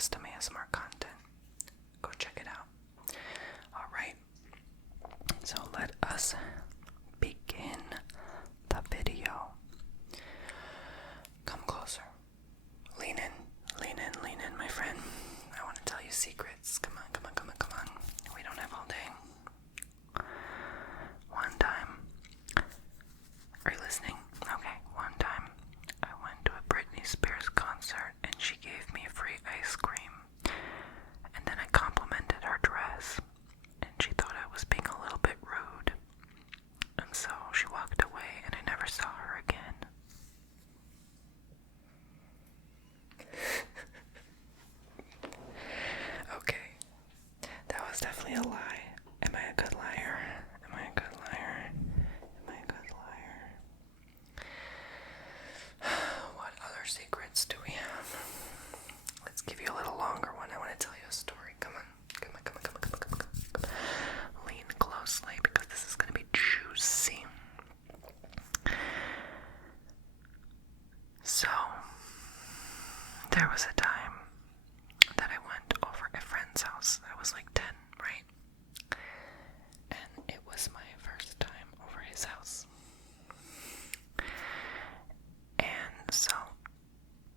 custom ASMR content. Go check it out. Alright, so let us begin the video. Come closer. Lean in, my friend. I want to tell you secrets. Come on. We don't have all day. One time. Are you listening? Okay, one time I went to a Britney Spears concert and she gave me free ice cream. And then I complimented her dress and she thought I was being a little bit rude. And so she walked away and I never saw her again. Okay, that was definitely a lie. Am I a good liar? What other secrets do we have? Let's give you a little longer one. I want to tell you a story. Come on. Lean closely because this is going to be juicy. So, there was a time that I went over a friend's house. I was like 10, right? And it was my first time over his house. And so,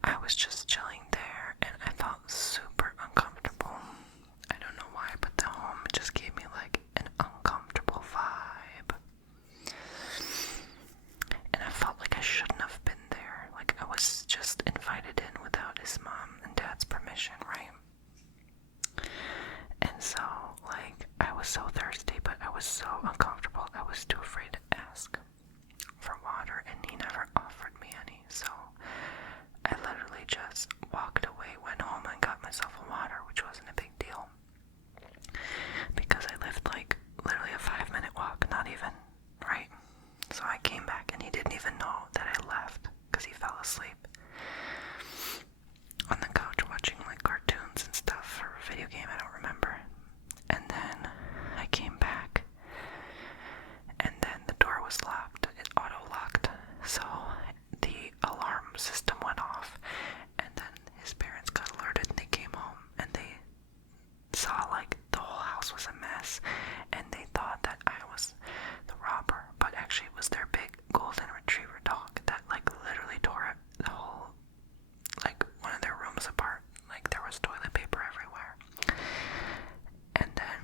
I was just chilling there and I felt super uncomfortable. I don't know why, but the home just gave me like an uncomfortable vibe. And I felt like I shouldn't have been there. Like I was just invited in without his mom and dad's permission, right? And so, like, I was so thirsty, but I was so uncomfortable. I was too afraid to ask for water, and he never offered me any. So I literally just walked away, went home, and got myself a water, which wasn't a big deal. Because I lived like literally a 5-minute walk, not even, right? So I came back and he didn't even know that I left because he fell asleep on the couch watching like cartoons and stuff or a video game, I don't remember. And then I came back and then the door was locked. It auto-locked. So the alarm system went off and then his parents got alerted and they came home and they saw like the whole house was a mess and they thought that I was the robber, but actually it was their big golden retriever dog that like literally tore the whole, like one of their rooms apart. Like there was toilet paper everywhere. And then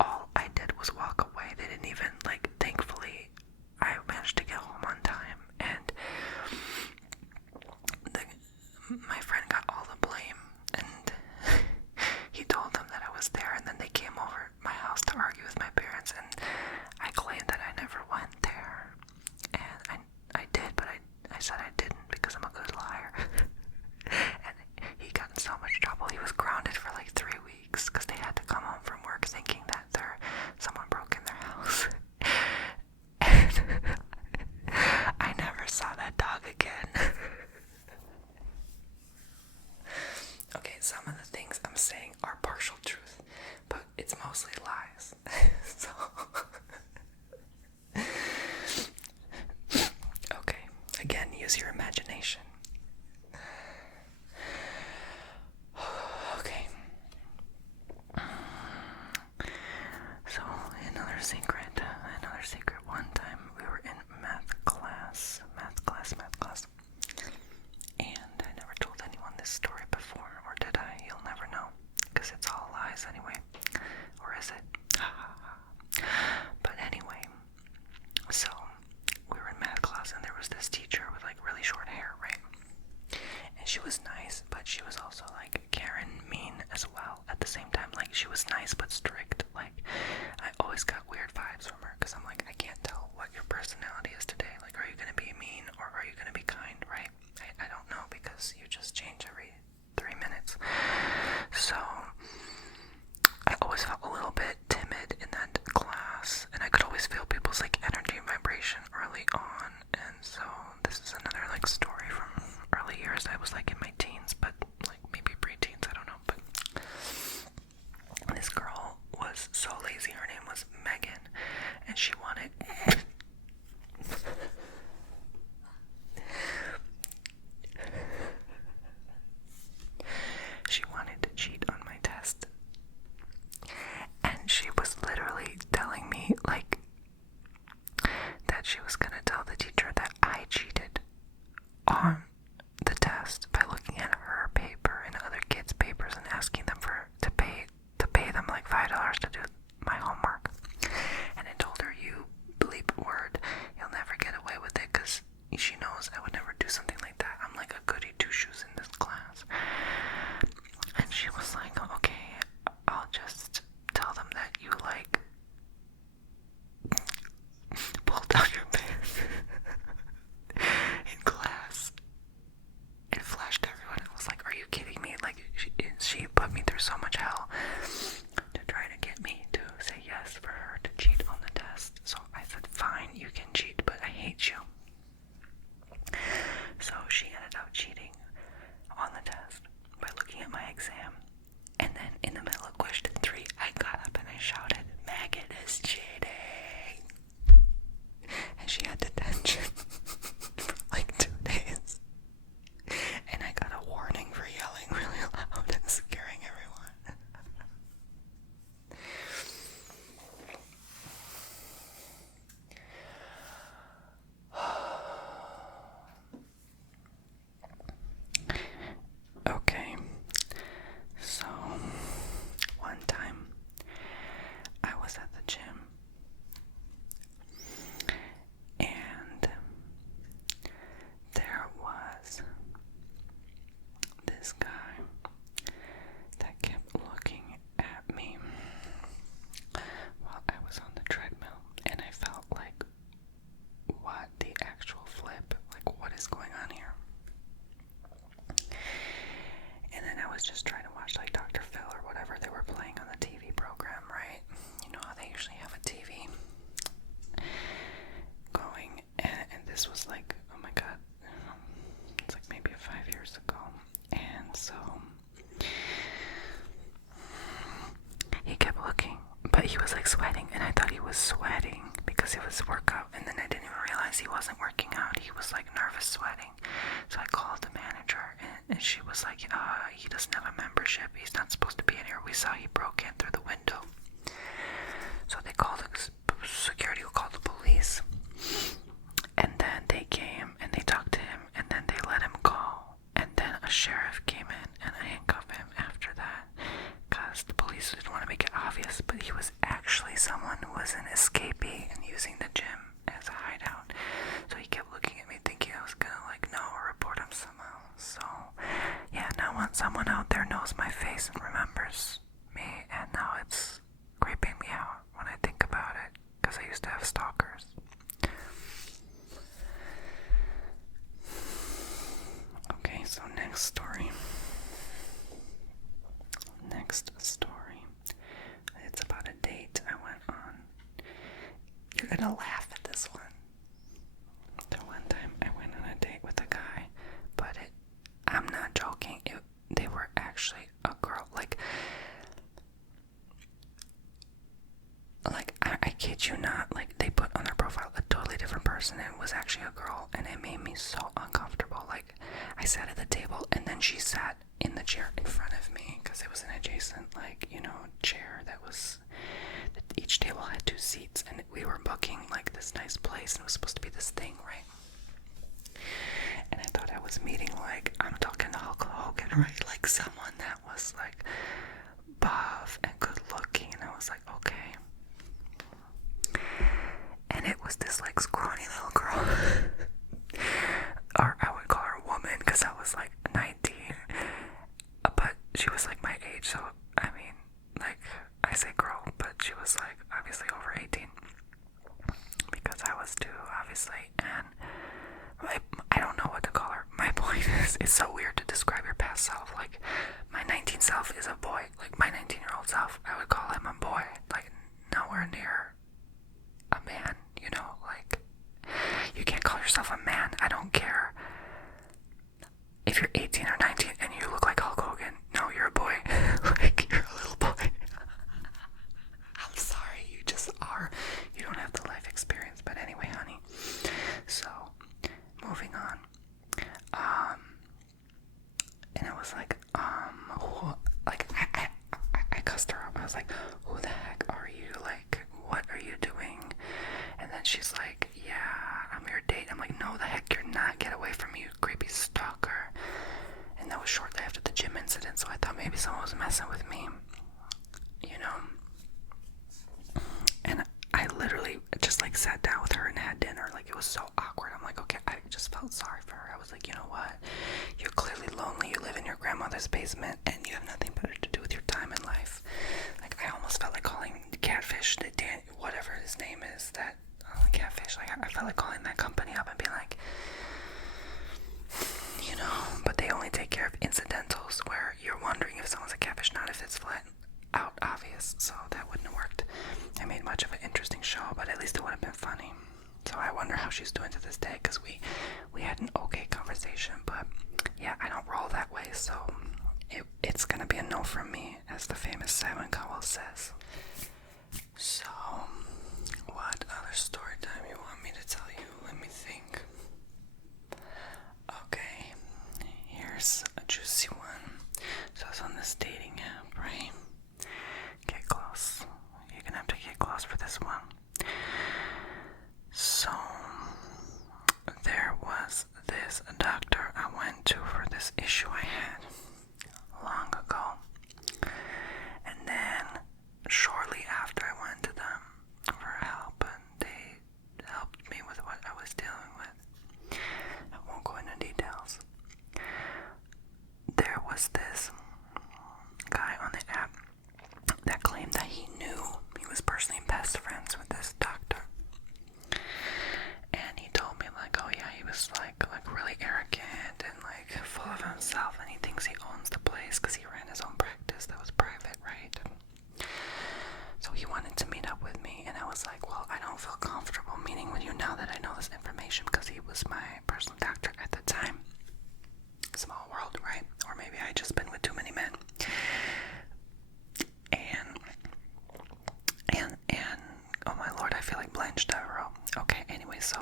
all I did was walk away. They didn't even, like, thankfully I managed to get home on time and my friend got all the blame and he told them that I was there and then they came over my house to argue with my parents and I claimed that I never went there and I did, but I said I didn't because I'm a good liar. And he got in so much trouble. He was grounded for like 3 weeks because they had to come home from work thinking that someone broke in their house. And I never saw that dog again. Okay, some of the things I'm saying are partial truth, but it's mostly lies. So okay, again, use your imagination. Okay. So another secret. One time we were in math class, and I never told anyone this story before, or did I? You'll never know, because it's all lies anyway. Or is it? But anyway, so we were in math class and there was this teacher with like really short hair, right? And she was nice, but she was also like Karen mean as well at the same time. Like she was nice but strict. Like I always got weird vibes from her because I'm like, I can't tell what your personality is today. Like, are you gonna be mean or are you gonna be kind, right? I don't know because you just change every 3 minutes. So I always felt a little bit timid in that class, and I could always feel people's like energy and vibration early on. And so this is another like story from early years. I was like in my teens, but like maybe preteens, I don't know. But this girl was so lazy. Her name was Megan, and she wanted this was like, oh my god, it's like maybe 5 years ago. And so he kept looking, but he was like sweating, and I thought he was sweating because it was workout, and then I didn't even realize he wasn't working out. He was like nervous sweating. So I called the manager, and she was like, he doesn't have a membership, he's not supposed to be in here. We saw he broke in through the window. So they called security, who called the police, and then they came and they talked to him, and then they let him go, and then a sheriff came in and handcuffed him after that, because the police didn't want to make it obvious, but he was actually someone who was an escapee and using the gym as a hideout. So he kept looking at me thinking I was gonna like know or report him somehow. So yeah, now when someone out there knows my face and remembers me, and now it's creeping me out when I think about it, because I used to have stalkers. Okay, so next story. It's about a date I went on. You're gonna laugh at this one. The one time I went on a date with a guy, but I'm not joking, they were actually a girl. I kid you not, like, they put on their profile a totally different person, and it was actually a girl, and it made me so uncomfortable. Like, I sat at the table, and then she sat in the chair in front of me, because it was an adjacent, chair that was, each table had 2 seats, and we were booking, this nice place, and it was supposed to be this thing, right? And I thought I was meeting, I'm talking to Hulk Hogan, right? Like, someone that was, buff and good looking, and I was like, okay. And it was this, scrawny little girl. Or I would call her a woman, because I was, 19. But she was, my age, so, I mean, I say girl, but she was, obviously over 18. Because I was too, obviously, and I don't know what to call her. My point is, it's so weird to describe your past self. My 19 self is a boy. My 19-year-old self, I would call him a boy. Nowhere near a man, you can't call yourself a man. I don't care if you're 18 or 19 and you look like Hulk Hogan. No, you're a boy. You're a little boy. I'm sorry, you just are. You don't have the life experience. But anyway, honey, so moving on. And I was I cussed her out. I was like, who the heck are you? What are you doing? And then she's like, yeah, I'm your date. I'm like, no, the heck you're not. Get away from me, you creepy stalker. And that was shortly after the gym incident, so I thought maybe someone was messing with me, And I literally just sat down with her and had dinner. It was so awkward. I'm like, okay, I just felt sorry for her. I was like, you know what? You're clearly lonely. You live in your grandmother's basement, and you have nothing better to do with your time in life. I almost felt like calling catfish, whatever his name is, that catfish. I felt like calling that company up and being like, but they only take care of incidentals where you're wondering if someone's a catfish, not if it's flat out obvious. So that wouldn't have worked. I made much of an interesting show, but at least it would have been funny. So I wonder how she's doing to this day, because we had an okay conversation, but yeah, I don't roll that way, so it's gonna be a no from me, as the famous Simon Cowell says. So, what other story time you want me to tell you? Let me think. Okay, here's a juicy one. So I was on this dating app, right? Get close. You're gonna have to get close for this one. So, there was this doctor I went to for this issue I had long ago. And then, shortly after I went to them for help, and they helped me with what I was dealing with. I won't go into details. There was this guy on the app that claimed that he was personally best friends with this doctor. And he told me oh yeah, he was really arrogant and full of himself, and he thinks he owns the place because he ran his own practice that was private, right? So he wanted to meet up with me, and I was like, well, I don't feel comfortable meeting with you now that I know this information, because he was my personal doctor at the time. Small world, right? Or maybe I just been with too many men. And oh my lord, I feel like Blanche Devereaux. Okay, anyway, so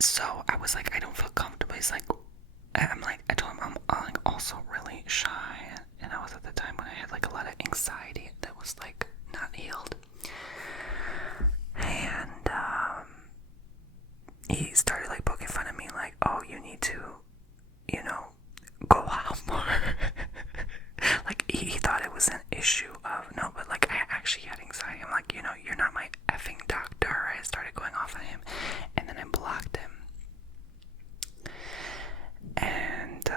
so I was like, I don't feel comfortable. He's like, I told him I'm like also really shy, and I was at the time when I had like a lot of anxiety that was like not healed. And he started like poking fun at me, like, oh, you need to, you know, go out more. Like he thought it was an issue of no, but like I actually had anxiety. I'm like, you know, you're not my effing doctor. I started going off on him, and then I blocked him. And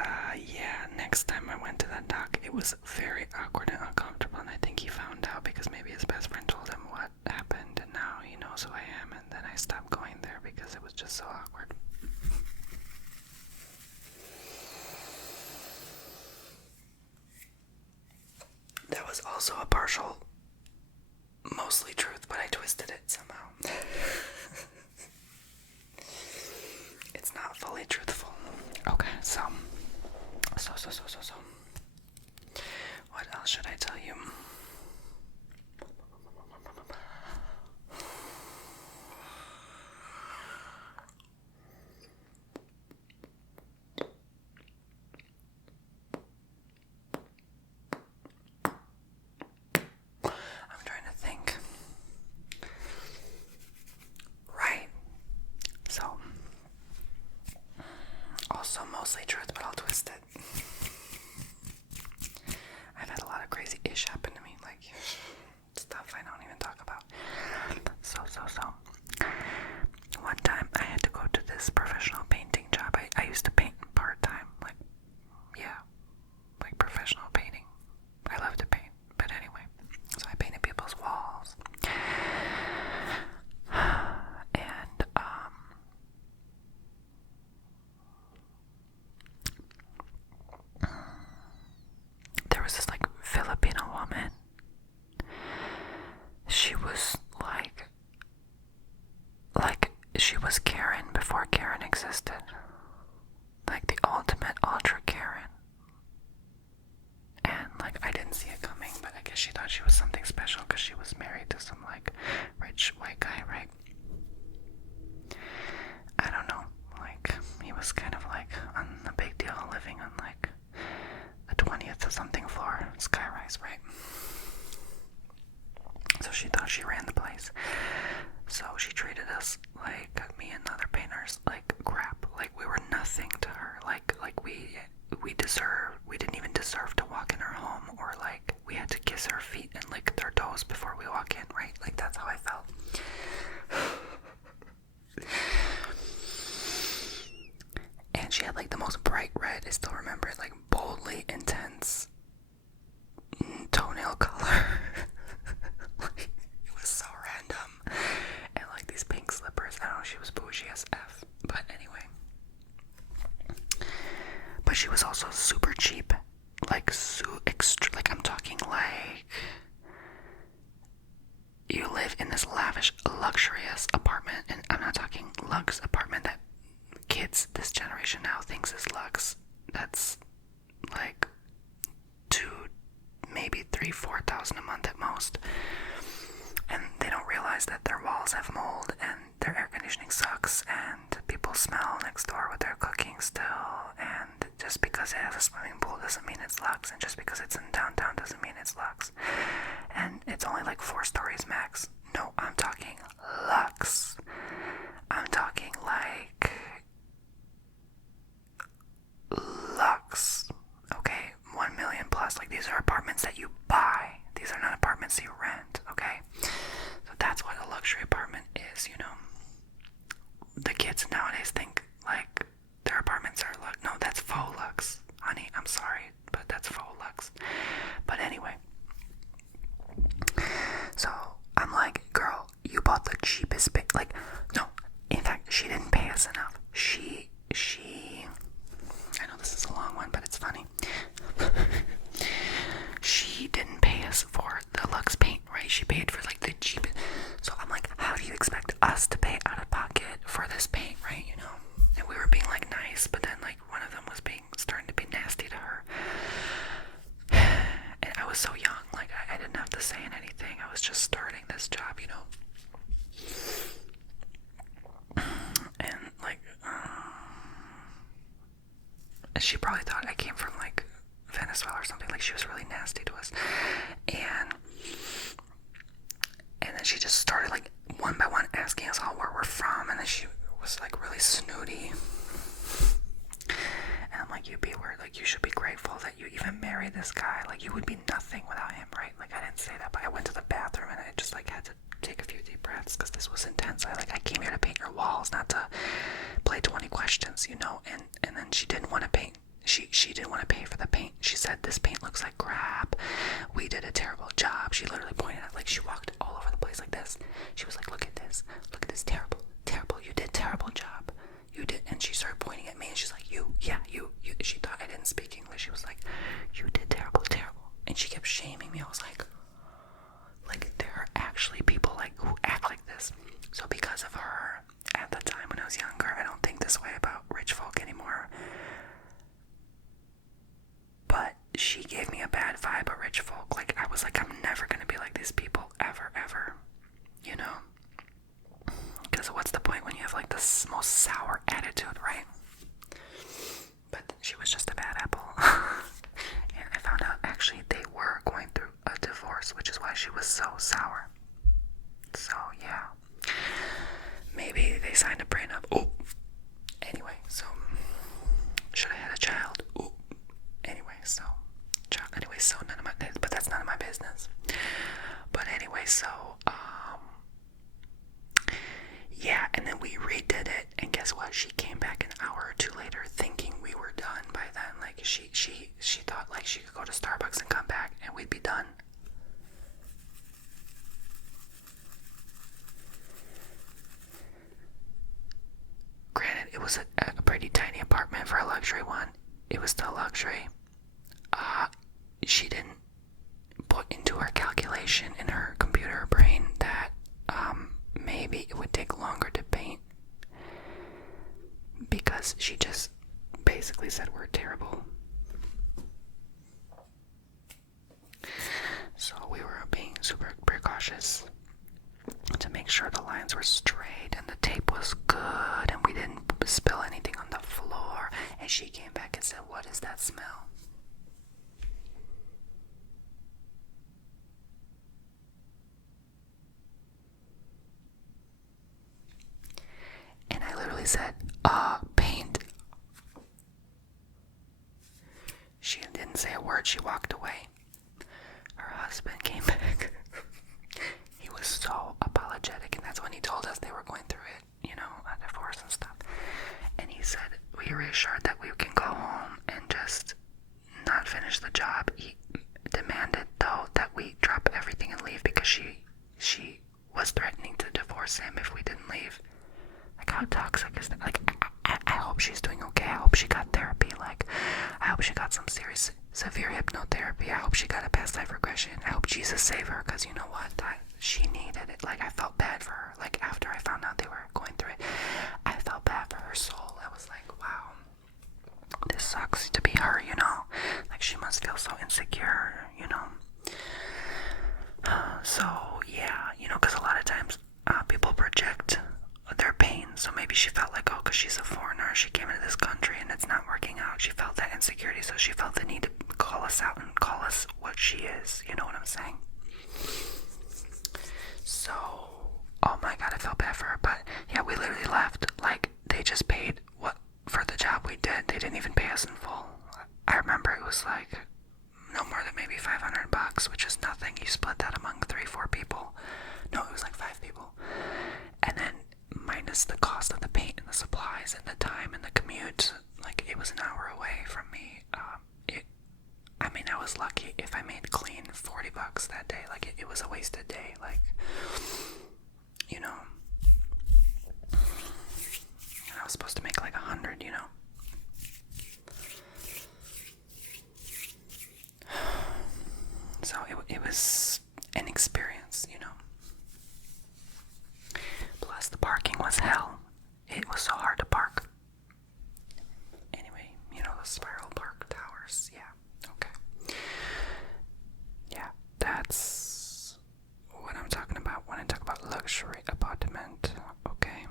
yeah, next time I went to that doc, it was very awkward and uncomfortable, and I think he found out because maybe his best friend told him what happened, and now he knows who I am, and then I stopped going there because it was just so awkward. That was also a partial, mostly truth, but I twisted it somehow. It's not fully truthful. Okay, so. What else should I tell you? I'm trying to think. Right. So, also mostly truth, but I'll twist it. I've had a lot of crazy ish happen to me, like stuff I don't even talk about. So. One time I had to go to this professional painting job. I used to paint part-time, like, yeah, like professional painting. I love to paint, but anyway, so I painted people's walls. And, there was this, like, Filipino woman. She was, like, she was Karen before Karen existed. Like, the ultimate ultra Karen. And, like, I didn't see it coming, but I guess she thought she was something special because she was married to some, like, rich white guy, right? I don't know. Like, he was kind of, like, on a big deal living on, like, the 20th or something floor, skyrise, right? So she thought she ran the place. So she treated us, like, me and other painters, like crap. Like, we were nothing to her. Like we didn't even deserve to walk in her home, or like we had to kiss her feet and lick their toes before we walk in, right? Like, that's how I felt. And she had like the most bright red, I still remember it, like boldly intense toenail color. Like, it was so random. And like these pink slippers. I don't know, she was bougie as F. But anyway. But she was also super cheap. Like, like, I'm talking like, you live in this lavish, luxurious apartment, and I'm not talking luxe apartment that kids this generation now thinks is luxe. That's like maybe $3,000-4,000 a month at most, and they don't realize that their walls have mold and their air conditioning sucks and people smell next door with their cooking still, and just because it has a swimming pool doesn't mean it's luxe, and just because it's in downtown doesn't mean it's luxe, and it's only like 4 stories max. No, I'm talking luxe. I'm talking like luxe. Okay, 1 million plus. Like, these are apartments that you buy. These are not apartments you rent, okay? So that's what a luxury apartment is, you know? The kids nowadays think, like, their apartments are luxe. No, that's faux luxe. Honey, I'm sorry, but that's faux luxe. But anyway. So, I'm like, girl, you bought the cheapest like, no, in fact, she didn't pay us enough. She, I know this is a long one, but it's funny. She didn't pay us for the luxe paint, right? She paid for like the cheapest. So I'm she probably thought I came from like Venezuela or something. Like she was really nasty to us. And then she just started like one by one asking us all where we're from, and then she was like really snooty. And I'm like, you should be grateful that you even married this guy. Like, you would be nothing without him, right? Like, I didn't say that, but I went to the bathroom and I just like had to take a few deep breaths because this was intense. I came here to paint your walls, not to play 20 questions, you know. And then she didn't want to paint. She didn't want to pay for the paint. She said, this paint looks like crap. We did a terrible job. She literally pointed out, like, she walked all over the place like this. She was like, look at this, terrible, you did a terrible job. You did. And she started pointing at me and she's like, you. She thought I didn't speak English. She was like, you did terrible. And she kept shaming me. I was like, there are actually people like who act like this. So because of her, at the time when I was younger, I don't think this way about rich folk anymore. But she gave me a bad vibe of rich folk. Like, I was like, I'm never gonna be like these people, ever. You know? Because what's the point when you have like this most sour attitude, right? But she was just a bad apple. And I found out actually they were going through a divorce, which is why she was so sour. So yeah, maybe they signed a prenup. Oh, anyway, so should have had a child. Oh, anyway, so none of my, but that's none of my business. But anyway, so yeah, and then we redid it, and guess what? She came back an hour or two later thinking we were done by then. Like, she thought, like, she could go to Starbucks and come back, and we'd be done. Granted, it was a pretty tiny apartment for a luxury one. It was still luxury. She didn't put into her calculation in her computer brain that maybe it would take longer to paint, because she just basically said we're terrible. So we were being super precautious to make sure the lines were straight and the tape was good and we didn't spill anything on the floor. And she came back and said, what is that smell? And I literally said, paint. She didn't say a word. She walked away. Her husband came back. He was so apologetic, and that's when he told us they were going through it, you know, a divorce and stuff. And he said, we reassured that we can go home and just not finish the job. He demanded, though, that we drop everything and leave, because she was threatening to divorce him if we didn't leave. Like, how toxic is that? Like, I hope she's doing okay. I hope she got therapy. Like, I hope she got some serious, severe hypnotherapy. I hope she got a past life regression. I hope Jesus saved her, because you know what? She needed it. Like, I felt bad for her. Like, after I found out they were going through it, I felt bad for her soul. I was like, wow, this sucks to be her, you know? Like, she must feel so insecure, you know? So, yeah, you know, because a lot of times people project their pain. So maybe she felt like, oh, because she's a foreigner, she came into this country and it's not working out. She felt that insecurity, so she felt the need to call us out and call us what she is. You know what I'm saying? So, oh my god, I felt bad for her. But yeah, we literally left. Like, they just paid what for the job we did. They didn't even pay us in full. I remember it was like no more than maybe $500, which is nothing. You split that among 3-4 people. No, it was like 5 people. And then minus the cost of the paint and the supplies and the time and the commute, like, it was an hour away from me. I was lucky if I made clean $40 that day. Like, it was a wasted day. Like, you know, and I was supposed to make like 100, you know. So it was an experience, you know. Plus the parking was hell. It was so hard to park. Anyway, you know, the spiral park towers. Yeah, okay. Yeah, that's what I'm talking about when I talk about luxury apartment. Okay.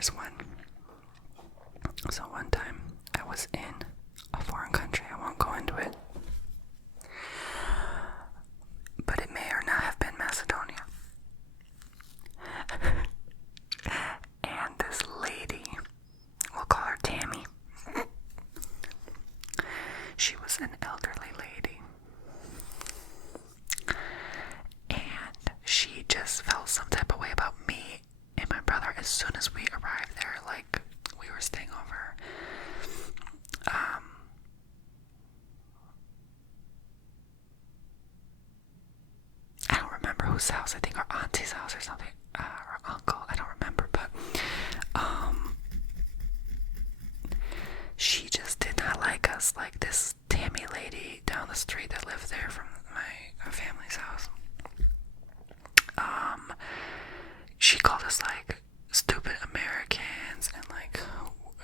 here's one. So one time I was in a foreign country. I won't go into it, but it may or not have been Macedonia. And this lady, we'll call her Tammy. She was an elderly lady. And she just felt some type of way about me and my brother as soon as we arrived there. Like, we were staying over. I don't remember whose house. I think our auntie's house or something. Or uncle. I don't remember. But she just did not like us. Like, this Tammy lady down the street that lived there from my family's house. She called us like stupid Americans, and like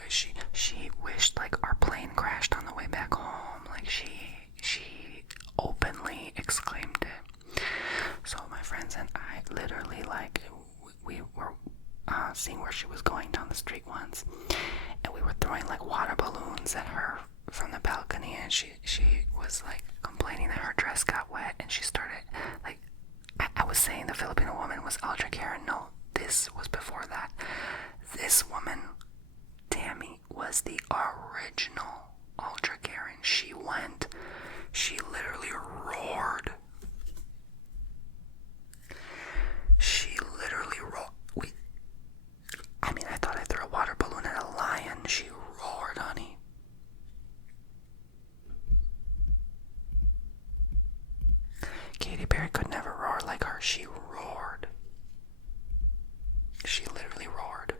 she wished like our plane crashed on the way back home. Like she openly exclaimed it. So my friends and I literally, like, we were seeing where she was going down the street once, and we were throwing like water balloons at her from the balcony, and she was like complaining that her dress got wet, and she started like, I was saying the Filipino woman was ultra Karen. No, this was before that. This woman, Tammy, was the original ultra Karen. She literally roared. She literally roared. I thought I threw a water balloon at a lion. She roared, honey. Katy Perry could never roar like her. She roared. She literally roared.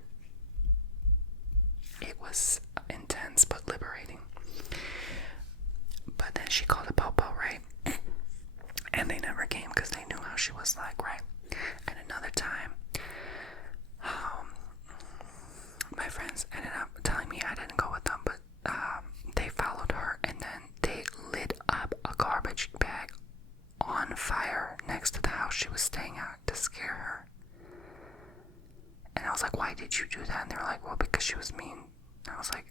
It was intense but liberating. But then she called a Popo, right? And they never came because they knew how she was like, right? And another time, my friends ended up telling me, I didn't go with them, but they followed her, and then they lit up a garbage bag on fire next to the house she was staying at to scare her. And I was like, why did you do that? And they were like, well, because she was mean. And I was like,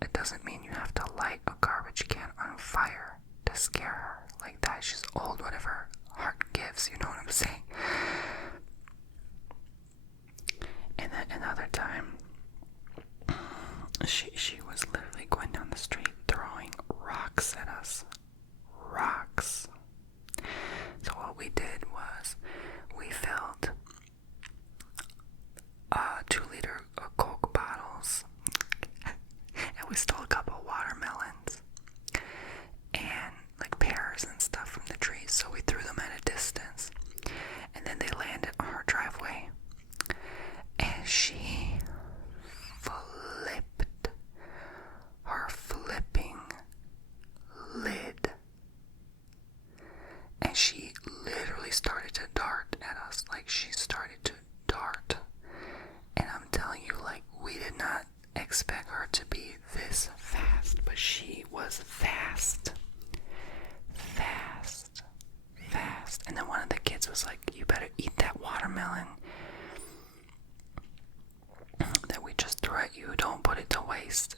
it doesn't mean you have to light a garbage can on fire to scare her like that. She's old, whatever heart gives, you know what I'm saying? And then another time, she was literally going down the street throwing rocks at us. Rocks. So what we did was we filled 2-liter Coke bottles, and we stole a couple of watermelons and like pears and stuff from the trees. So we threw them at a distance, and then they landed on her driveway, and she flipped her flipping lid, and she literally started to dart at us. Like, she started to dart, and I'm telling you, like, we did not expect her to be this fast, but she was fast. And then one of the kids was like, you better eat that watermelon that we just threw at you. Don't put it to waste.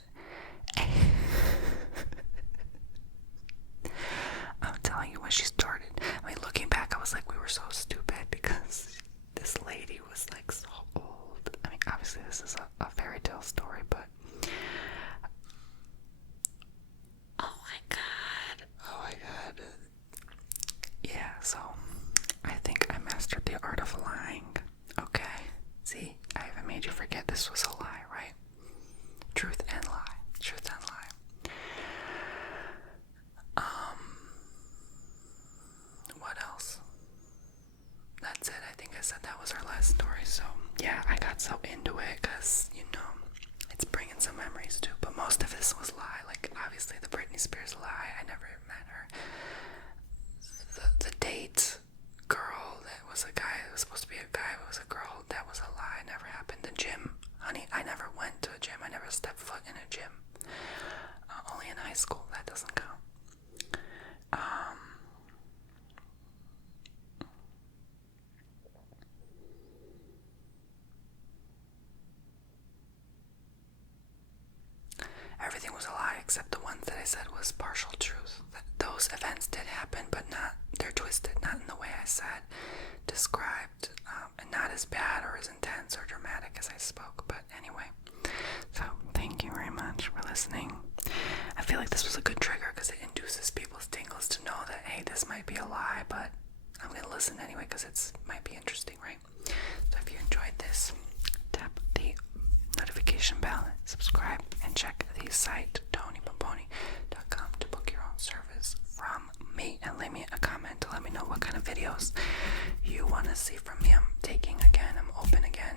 I'm telling you, when she started, I mean, looking back, I was like, we were so stupid because this lady was like so old. I mean, obviously this is a fairy tale story, but oh my god. Yeah, so I think I mastered the art of lying. Okay, see, I even made you forget this was a lie, right? Truth and lie. What else? That's it. I think I said that was our last story. So yeah, I got so into it because, you know, it's bringing some memories too. But most of this was lie. Like, obviously the Britney Spears lie. I never met her. The date girl that was a guy, that was supposed to be a guy, but was a girl, that was a lie. It never happened. The gym, honey, I never went to a gym. I never stepped foot in a gym. Only in high school. That doesn't count. I said was partial truth. Those events did happen, but they're twisted, not in the way I said, described, and not as bad or as intense or dramatic as I spoke. But anyway, so thank you very much for listening. I feel like this was a good trigger because it induces people's tingles to know that, hey, this might be a lie, but I'm going to listen anyway because it might be interesting, right? So if you enjoyed this, tap the notification bell, subscribe, and check the site TonyBomboni.com to book your own service from me, and leave me a comment to let me know what kind of videos you want to see from me. I'm taking again, I'm open again.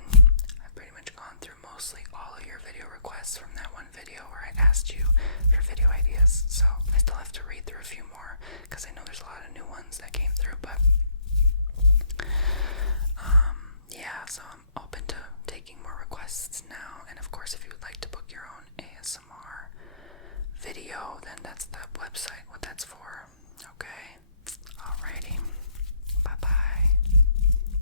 I've pretty much gone through mostly all of your video requests from that one video where I asked you for video ideas, so I still have to read through a few more because I know there's a lot of new ones that came through, but